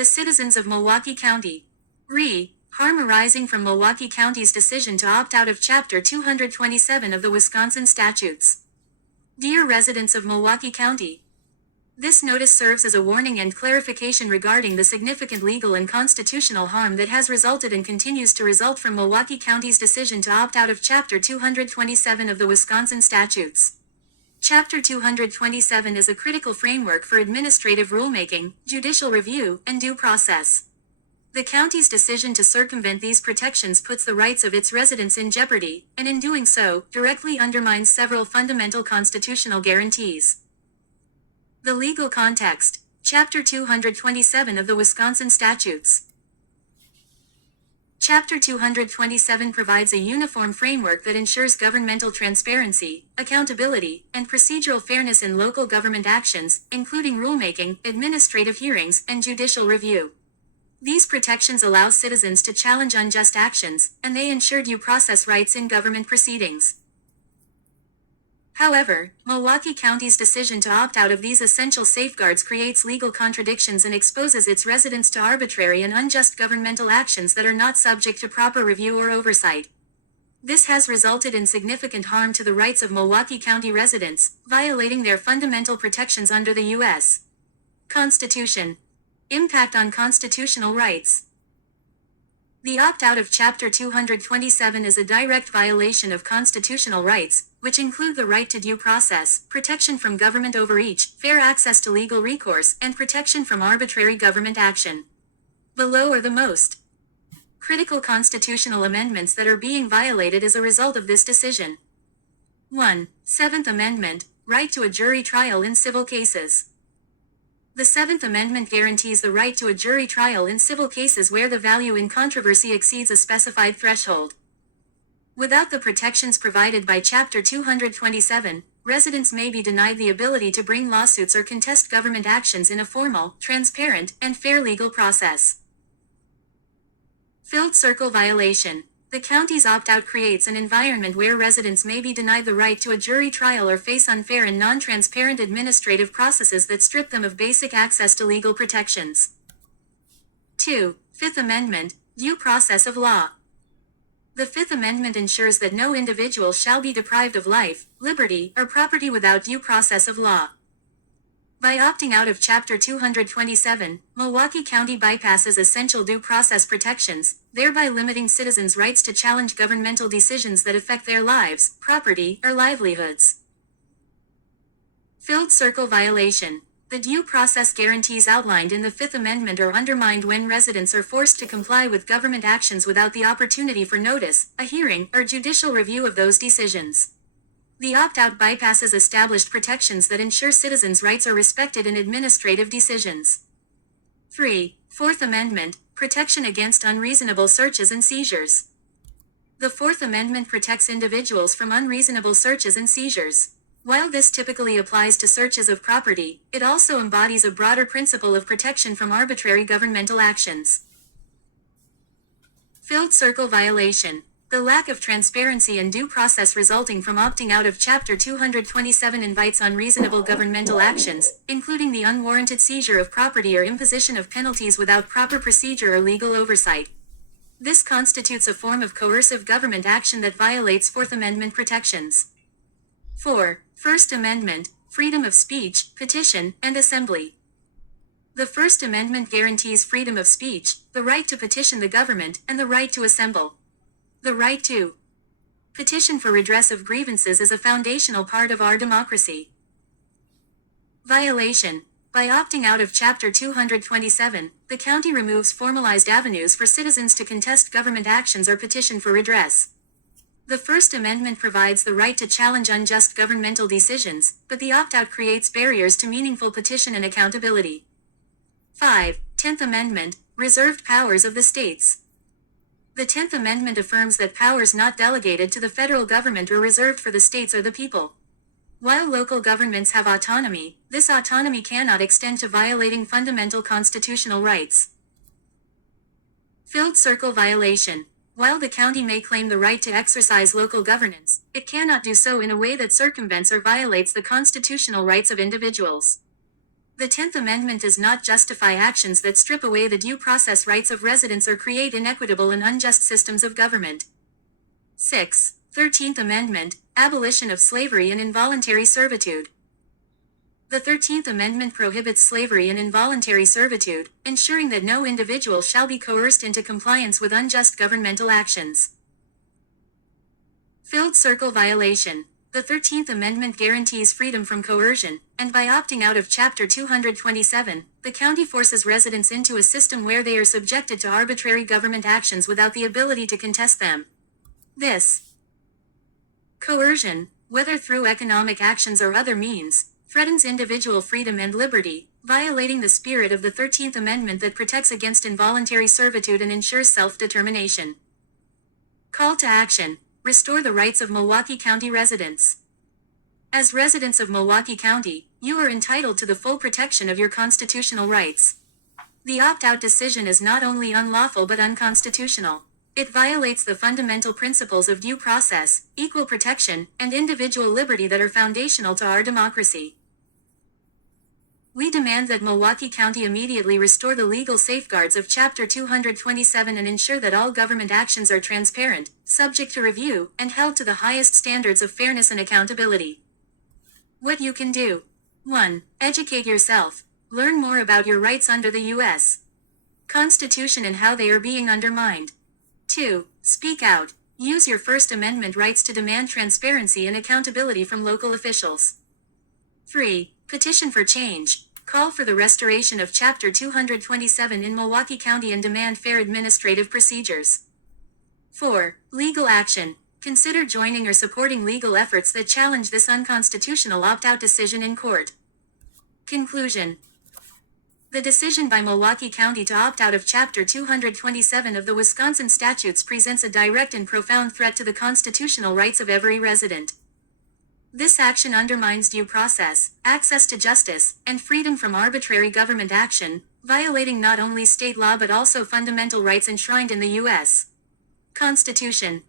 The citizens of Milwaukee County. Harm arising from Milwaukee County's decision to opt out of Chapter 227 of the Wisconsin Statutes. Dear residents of Milwaukee County, this notice serves as a warning and clarification regarding the significant legal and constitutional harm that has resulted and continues to result from Milwaukee County's decision to opt out of Chapter 227 of the Wisconsin Statutes. Chapter 227 is a critical framework for administrative rulemaking, judicial review, and due process. The county's decision to circumvent these protections puts the rights of its residents in jeopardy, and in doing so, directly undermines several fundamental constitutional guarantees. The legal context. Chapter 227 of the Wisconsin Statutes. Chapter 227 provides a uniform framework that ensures governmental transparency, accountability, and procedural fairness in local government actions, including rulemaking, administrative hearings, and judicial review. These protections allow citizens to challenge unjust actions, and they ensure due process rights in government proceedings. However, Milwaukee County's decision to opt out of these essential safeguards creates legal contradictions and exposes its residents to arbitrary and unjust governmental actions that are not subject to proper review or oversight. This has resulted in significant harm to the rights of Milwaukee County residents, violating their fundamental protections under the U.S. Constitution. Impact on constitutional rights. The opt-out of Chapter 227 is a direct violation of constitutional rights, which include the right to due process, protection from government overreach, fair access to legal recourse, and protection from arbitrary government action. Below are the most critical constitutional amendments that are being violated as a result of this decision. 1. 7th Amendment, right to a jury trial in civil cases. The 7th Amendment guarantees the right to a jury trial in civil cases where the value in controversy exceeds a specified threshold. Without the protections provided by Chapter 227, residents may be denied the ability to bring lawsuits or contest government actions in a formal, transparent, and fair legal process. Filled circle violation. The county's opt-out creates an environment where residents may be denied the right to a jury trial or face unfair and non-transparent administrative processes that strip them of basic access to legal protections. 2. 5th Amendment, due process of law. The 5th Amendment ensures that no individual shall be deprived of life, liberty, or property without due process of law. By opting out of Chapter 227, Milwaukee County bypasses essential due process protections, thereby limiting citizens' rights to challenge governmental decisions that affect their lives, property, or livelihoods. Filled circle violation. The due process guarantees outlined in the 5th Amendment are undermined when residents are forced to comply with government actions without the opportunity for notice, a hearing, or judicial review of those decisions. The opt-out bypasses established protections that ensure citizens' rights are respected in administrative decisions. 3. 4th Amendment, protection against unreasonable searches and seizures. The 4th Amendment protects individuals from unreasonable searches and seizures. While this typically applies to searches of property, it also embodies a broader principle of protection from arbitrary governmental actions. Filled circle violation. The lack of transparency and due process resulting from opting out of Chapter 227 invites unreasonable governmental actions, including the unwarranted seizure of property or imposition of penalties without proper procedure or legal oversight. This constitutes a form of coercive government action that violates 4th Amendment protections. 4. 1st Amendment, freedom of speech, petition, and assembly. The First Amendment guarantees freedom of speech, the right to petition the government, and the right to assemble. The right to petition for redress of grievances is a foundational part of our democracy. Violation. By opting out of Chapter 227, the county removes formalized avenues for citizens to contest government actions or petition for redress. The First Amendment provides the right to challenge unjust governmental decisions, but the opt-out creates barriers to meaningful petition and accountability. 5. 10th Amendment, reserved powers of the states. The 10th Amendment affirms that powers not delegated to the federal government are reserved for the states or the people. While local governments have autonomy, this autonomy cannot extend to violating fundamental constitutional rights. Filled circle violation. While the county may claim the right to exercise local governance, it cannot do so in a way that circumvents or violates the constitutional rights of individuals. The 10th Amendment does not justify actions that strip away the due process rights of residents or create inequitable and unjust systems of government. 6. 13th Amendment, abolition of slavery and involuntary servitude. The 13th Amendment prohibits slavery and involuntary servitude, ensuring that no individual shall be coerced into compliance with unjust governmental actions. Filled circle violation. The 13th Amendment guarantees freedom from coercion, and by opting out of Chapter 227, the county forces residents into a system where they are subjected to arbitrary government actions without the ability to contest them. This coercion, whether through economic actions or other means, threatens individual freedom and liberty, violating the spirit of the 13th Amendment that protects against involuntary servitude and ensures self-determination. Call to action. Restore the rights of Milwaukee County residents. As residents of Milwaukee County, you are entitled to the full protection of your constitutional rights. The opt-out decision is not only unlawful but unconstitutional. It violates the fundamental principles of due process, equal protection, and individual liberty that are foundational to our democracy. We demand that Milwaukee County immediately restore the legal safeguards of Chapter 227 and ensure that all government actions are transparent, subject to review, and held to the highest standards of fairness and accountability. What you can do. 1. Educate yourself. Learn more about your rights under the U.S. Constitution and how they are being undermined. 2. Speak out. Use your First Amendment rights to demand transparency and accountability from local officials. 3. Petition for change. Call for the restoration of Chapter 227 in Milwaukee County and demand fair administrative procedures. 4. Legal action. Consider joining or supporting legal efforts that challenge this unconstitutional opt-out decision in court. Conclusion. The decision by Milwaukee County to opt out of Chapter 227 of the Wisconsin Statutes presents a direct and profound threat to the constitutional rights of every resident. This action undermines due process, access to justice, and freedom from arbitrary government action, violating not only state law but also fundamental rights enshrined in the U.S. Constitution.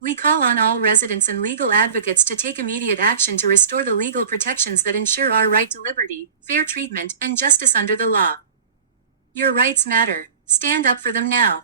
We call on all residents and legal advocates to take immediate action to restore the legal protections that ensure our right to liberty, fair treatment, and justice under the law. Your rights matter. Stand up for them now.